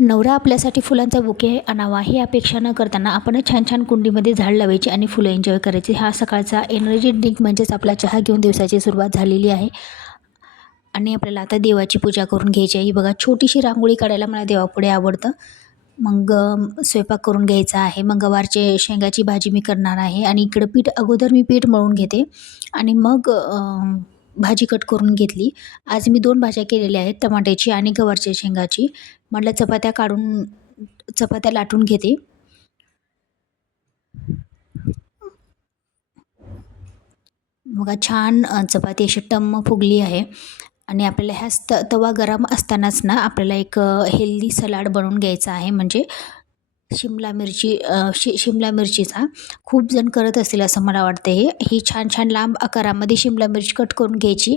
नवरा आपल्यासाठी फुलांचा बुके आणावा ही अपेक्षा न करताना आपण छान छान कुंडीमध्ये झाड लावायची आणि फुलं एन्जॉय करायची. हा सकाळचा एनर्जी ड्रिंक म्हणजेच आपला चहा घेऊन दिवसाची सुरुवात झालेली आहे. आणि आपल्याला आता देवाची पूजा करून घ्यायची आहे. ही बघा छोटीशी रांगोळी काढायला मला देवापुढे आवडतं. मग स्वयंपाक करून घ्यायचा आहे. मग गवारचे शेंगाची भाजी मी करणार आहे आणि इकडं अगोदर मी पीठ मळून घेते आणि मग भाजी कट करून घेतली. आज मी 2 भाज्या केलेल्या आहेत, टमाट्याची आणि गवारच्या शेंगाची. म्हटलं चपात्या लाटून घेते. बघा छान चपाती अशी टम्म फुगली आहे आणि आपल्याला तवा गरम असतानाच ना आपल्याला एक हेल्दी सलाड बनवून घ्यायचा आहे. म्हणजे शिमला मिरचीचा खूप जण करत असतील असं मला वाटतं. ही छान छान लांब आकारामध्ये शिमला मिरची कट करून घ्यायची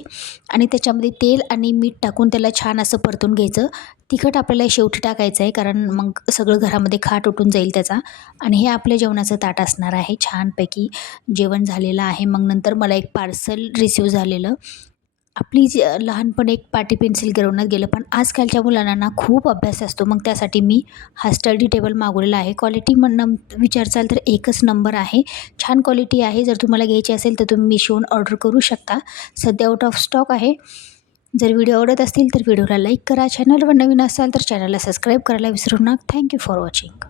आणि त्याच्यामध्ये तेल आणि मीठ टाकून त्याला छान असं परतून घ्यायचं. तिखट आपल्याला शेवटी टाकायचं आहे, कारण मग सगळं घरामध्ये खाट उठून जाईल त्याचा. आणि हे आपल्या जेवणाचं ताट असणार आहे. छानपैकी जेवण झालेलं आहे. मग नंतर मला एक पार्सल रिसीव्ह झालेलं. आपली लहानपण एक पाटी पेन्सिल गिरवण्यात गेलं, पण आजकालच्या मुलांना ना खूप अभ्यास असतो. मग त्यासाठी मी हा स्टडी टेबल मागवलेला आहे. क्वालिटी विचारसाल तर एकच नंबर आहे. छान क्वालिटी आहे. जर तुम्हाला घ्यायची असेल तर तुम्ही Meeshoहून ऑर्डर करू शकता. सध्या आउट ऑफ स्टॉक आहे. जर व्हिडिओ आवडत असतील तर व्हिडिओला लाईक करा. चॅनलवर नवीन असाल तर चॅनलला सबस्क्राईब करायला विसरू नका. Thank you for watching.